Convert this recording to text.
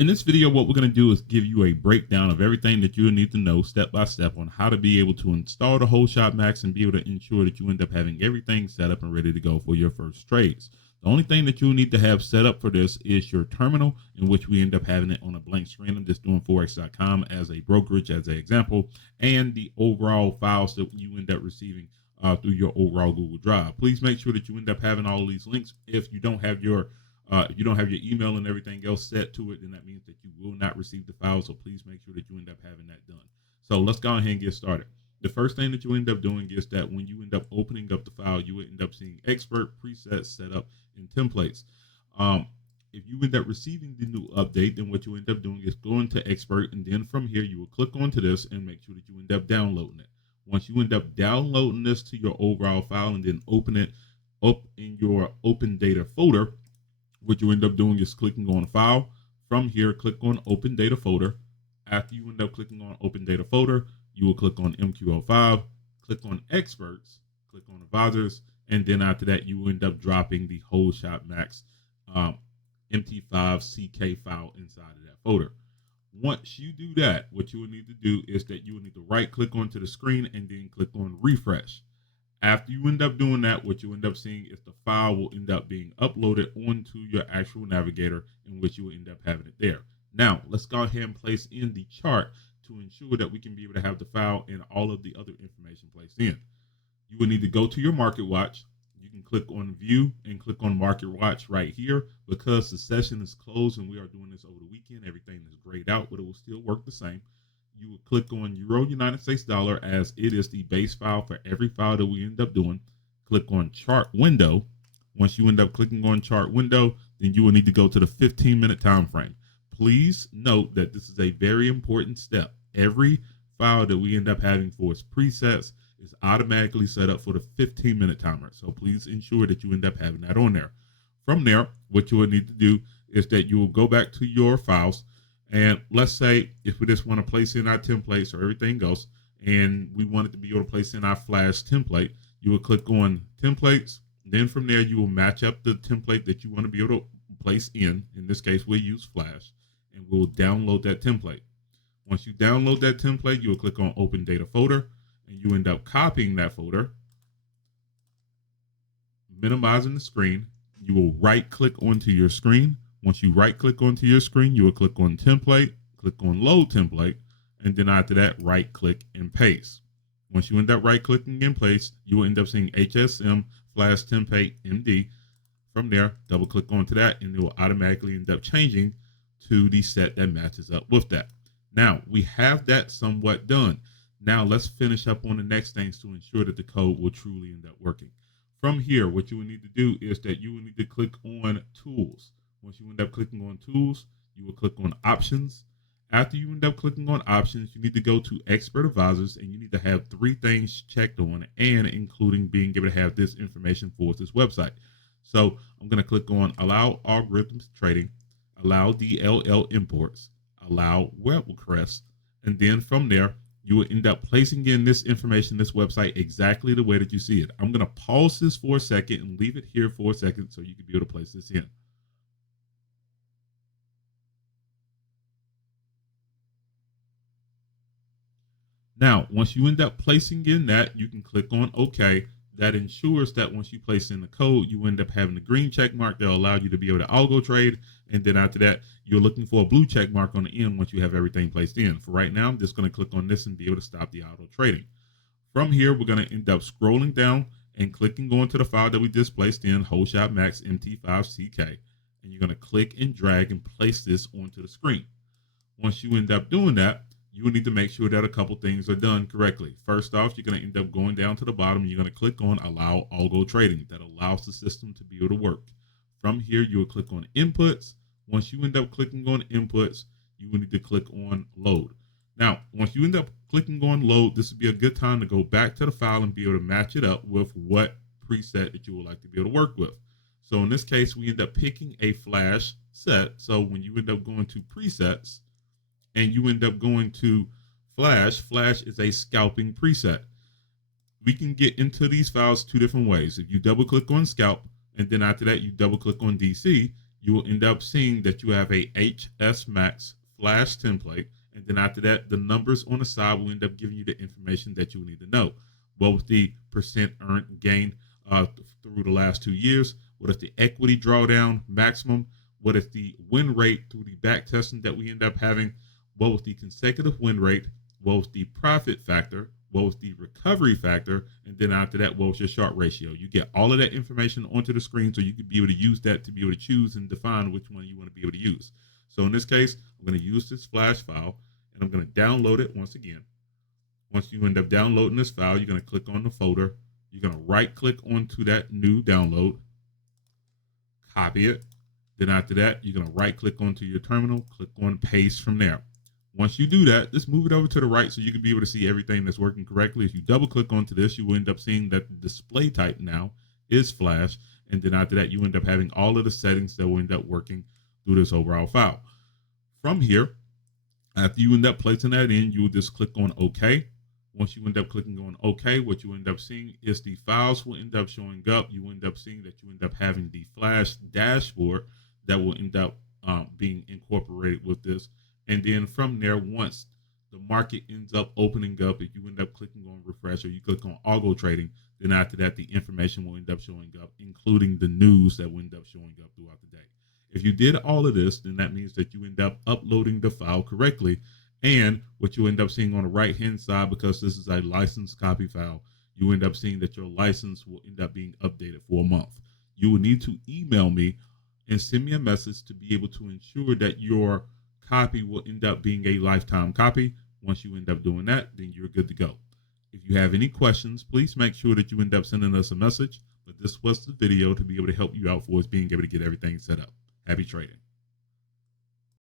In this video, what we're going to do is give you a breakdown of everything that you'll need to know step by step on how to be able to install the Holeshot Max and be able to ensure that you end up having everything set up and ready to go for your first trades. The only thing that you'll need to have set up for this is your terminal, in which we end up having it on a blank screen. I'm just doing Forex.com as a brokerage, as an example, and the overall files that you end up receiving through your overall Google Drive. Please make sure that you end up having all of these links. If you don't have your email and everything else set to it, then that means that you will not receive the file. So please make sure that you end up having that done. So let's go ahead and get started. The first thing that you end up doing is that when you end up opening up the file, you will end up seeing expert, presets, setup, and templates. If you end up receiving the new update, then what you end up doing is going to expert, and then from here you will click onto this and make sure that you end up downloading it. Once you end up downloading this to your overall file and then open it up in your open data folder, what you end up doing is clicking on File. From here, click on Open Data Folder. After you end up clicking on Open Data Folder, you will click on MQL5, click on Experts, click on Advisors, and then after that, you will end up dropping the Holeshot Max MT5 CK file inside of that folder. Once you do that, what you will need to do is that you will need to right-click onto the screen and then click on Refresh. After you end up doing that, what you end up seeing is the file will end up being uploaded onto your actual navigator, in which you will end up having it there. Now, let's go ahead and place in the chart to ensure that we can be able to have the file and all of the other information placed in. You will need to go to your Market Watch. You can click on View and click on Market Watch right here. Because the session is closed and we are doing this over the weekend, everything is grayed out, but it will still work the same. You will click on Euro United States Dollar, as it is the base file for every file that we end up doing. Click on Chart Window. Once you end up clicking on Chart Window, then you will need to go to the 15-minute time frame. Please note that this is a very important step. Every file that we end up having for its presets is automatically set up for the 15-minute timer. So please ensure that you end up having that on there. From there, what you will need to do is that you will go back to your files. And let's say if we just want to place in our templates or everything else, and we want it to be able to place in our Flash template, you will click on Templates. Then from there, you will match up the template that you want to be able to place in. In this case, we'll use Flash, and we'll download that template. Once you download that template, you will click on Open Data Folder, and you end up copying that folder, minimizing the screen. You will right-click onto your screen. Once you right-click onto your screen, you will click on Template, click on Load Template, and then after that, right-click and paste. Once you end up right-clicking and paste, you will end up seeing HSM Flash Template MD. From there, double-click onto that, and it will automatically end up changing to the set that matches up with that. Now, we have that somewhat done. Now, let's finish up on the next things to ensure that the code will truly end up working. From here, what you will need to do is that you will need to click on Tools. Once you end up clicking on Tools, you will click on Options. After you end up clicking on Options, you need to go to Expert Advisors, and you need to have 3 things checked on, and including being able to have this information for this website. So I'm going to click on Allow Algorithms Trading, Allow DLL Imports, Allow Web Requests, and then from there, you will end up placing in this information, this website, exactly the way that you see it. I'm going to pause this for a second and leave it here for a second so you can be able to place this in. Now, once you end up placing in that, you can click on OK. That ensures that once you place in the code, you end up having a green check mark that will allow you to be able to algo trade. And then after that, you're looking for a blue check mark on the end once you have everything placed in. For right now, I'm just going to click on this and be able to stop the auto trading. From here, we're going to end up scrolling down and clicking on to the file that we just placed in, Holeshot Max MT5 CK. And you're going to click and drag and place this onto the screen. Once you end up doing that, you will need to make sure that a couple things are done correctly. First off, you're going to end up going down to the bottom. You're going to click on Allow Algo Trading. That allows the system to be able to work. From here, you will click on Inputs. Once you end up clicking on Inputs, you will need to click on Load. Now, once you end up clicking on Load, this would be a good time to go back to the file and be able to match it up with what preset that you would like to be able to work with. So in this case, we end up picking a Flash set. So when you end up going to Presets, and you end up going to Flash, Flash is a scalping preset. We can get into these files 2 different ways. If you double click on scalp, and then after that you double click on DC, you will end up seeing that you have a HS Max flash template. And then after that, the numbers on the side will end up giving you the information that you need to know. What was the percent earned gain through the last 2 years? What is the equity drawdown maximum? What is the win rate through the back testing that we end up having? What was the consecutive win rate? What was the profit factor? What was the recovery factor? And then after that, what was your Sharpe ratio? You get all of that information onto the screen so you can be able to use that to be able to choose and define which one you want to be able to use. So in this case, I'm going to use this flash file and I'm going to download it once again. Once you end up downloading this file, you're going to click on the folder. You're going to right click onto that new download, copy it. Then after that, you're going to right click onto your terminal, click on paste from there. Once you do that, just move it over to the right so you can be able to see everything that's working correctly. If you double click onto this, you will end up seeing that the display type now is flash. And then after that, you end up having all of the settings that will end up working through this overall file. From here, after you end up placing that in, you will just click on OK. Once you end up clicking on OK, what you end up seeing is the files will end up showing up. You end up seeing that you end up having the flash dashboard that will end up being incorporated with this. And then from there, once the market ends up opening up, if you end up clicking on refresh or you click on algo trading, then after that, the information will end up showing up, including the news that will end up showing up throughout the day. If you did all of this, then that means that you end up uploading the file correctly. And what you end up seeing on the right-hand side, because this is a licensed copy file, you end up seeing that your license will end up being updated for a month. You will need to email me and send me a message to be able to ensure that your copy will end up being a lifetime copy. Once you end up doing that, then you're good to go. If you have any questions, please make sure that you end up sending us a message. But this was the video to be able to help you out for us being able to get everything set up. Happy trading.